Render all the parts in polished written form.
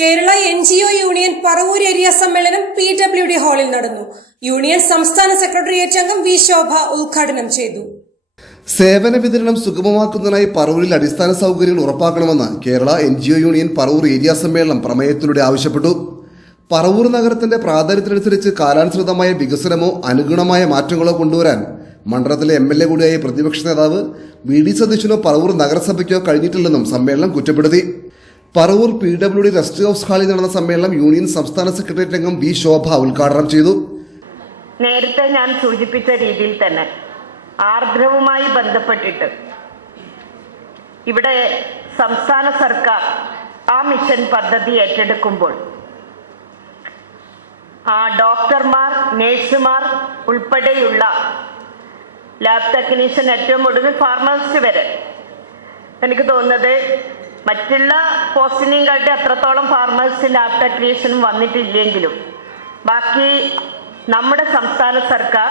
Kerala NGO union Paravur area സമ്മേളനം PWD ഹാളിൽ നടന്നു. യൂണിയൻ സംസ്ഥാന സെക്രട്ടേറിയറ്റ് അംഗം വി ശോഭ ഉദ്ഘാടനം ചെയ്തു. സേവന വിതരണം സുഗമമാക്കുന്നതിനായി പറവൂരിൽ അടിസ്ഥാന സൗകര്യങ്ങൾ ഉറപ്പാക്കണമെന്ന് Kerala NGO union Paravur area സമ്മേളനം പ്രമേയത്തിലൂടെ ആവശ്യപ്പെട്ടു. പറവൂർ നഗരത്തിന്റെ പ്രാധാന്യത്തിനനുസരിച്ച് കാലാനുസൃതമായ വികസനമോ അനുഗുണമായ മാറ്റങ്ങളോ കൊണ്ടുവരാൻ മണ്ഡലത്തിലെ MLA കൂടിയായ പ്രതിപക്ഷ നേതാവ് VD സതീശനോ പറവൂർ നഗരസഭയ്ക്കോ കഴിഞ്ഞിട്ടില്ലെന്നും സമ്മേളനം കുറ്റപ്പെടുത്തി. പറവൂർ PWD റെസ്റ്റ് ഹൌസ് ഹാളിൽ നടന്ന സമ്മേളനം യൂണിയൻ സംസ്ഥാന സെക്രട്ടേറിയറ്റ് അംഗം വി ശോഭ ഉദ്ഘാടനം ചെയ്തു. നേരത്തെ ഞാൻ സൂചിപ്പിച്ച രീതിയിൽ തന്നെ ആർദ്രവുമായി ബന്ധപ്പെട്ടിട്ട് ഇവിടെ സംസ്ഥാന സർക്കാർ ആ മിഷൻ പദ്ധതി ഏറ്റെടുക്കുമ്പോൾ ഡോക്ടർമാർ, നഴ്സുമാർ ഉൾപ്പെടെയുള്ള ലാബ് ടെക്നീഷ്യൻ, ഏറ്റവും ഒടുവിൽ ഫാർമസിസ്റ്റ് വരെ, എനിക്ക് തോന്നുന്നത് മറ്റുള്ള പോസ്റ്റിനെയും കാട്ടി അത്രത്തോളം ഫാർമസിസ്റ്റ്, ലാബ് ടെക്നീഷ്യനും വന്നിട്ടില്ലെങ്കിലും ബാക്കി നമ്മുടെ സംസ്ഥാന സർക്കാർ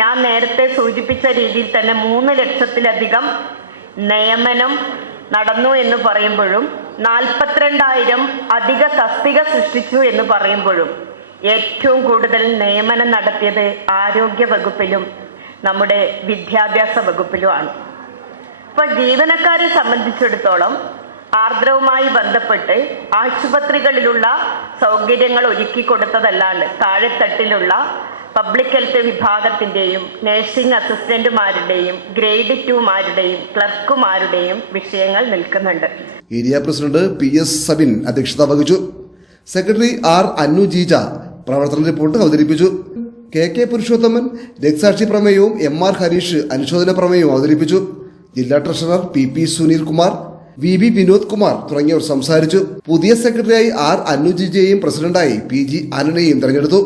ഞാൻ നേരത്തെ സൂചിപ്പിച്ച രീതിയിൽ തന്നെ 3 ലക്ഷത്തിലധികം നിയമനം നടന്നു എന്ന് പറയുമ്പോഴും 42,000 അധിക തസ്തിക സൃഷ്ടിച്ചു എന്ന് പറയുമ്പോഴും ഏറ്റവും കൂടുതൽ നിയമനം നടത്തിയത് ആരോഗ്യ വകുപ്പിലും നമ്മുടെ വിദ്യാഭ്യാസ വകുപ്പിലുമാണ്. അപ്പോൾ ജീവനക്കാരെ സംബന്ധിച്ചിടത്തോളം ആർദ്രവുമായി ബന്ധപ്പെട്ട് ആശുപത്രികളിലുള്ള സൗകര്യങ്ങൾ ഒരുക്കി കൊടുത്തതല്ലാണ്ട് താഴെത്തട്ടിലുള്ള പബ്ലിക് ഹെൽത്ത് വിഭാഗത്തിൻ്റെയും നഴ്സിംഗ് അസിസ്റ്റന്റുമാരുടെയും ഗ്രേഡ് 2മാരുടെയും ക്ലർക്കുമാരുടെയും വിഷയങ്ങൾ നിൽക്കുന്നുണ്ട്. ഏരിയ പ്രസിഡന്റ് PS സബിൻ അധ്യക്ഷത വഹിച്ചു. സെക്രട്ടറി R അന്നു ജീജ പ്രവർത്തന റിപ്പോർട്ട് അവതരിപ്പിച്ചു. KK പുരുഷോത്തമൻ രക്തസാക്ഷി പ്രമേയവും MR ഹരീഷ് അനുശോചന പ്രമേയവും അവതരിപ്പിച്ചു. ജില്ലാ treasurer PP Sunil Kumar, VB Vinod Kumar തുടങ്ങിയവർ സംസാരിച്ചു. പുതിയ സെക്രട്ടറിയായി R അന്നു ജീജയെയും പ്രസിഡന്റായി PG അനനെയും തെരഞ്ഞെടുത്തു.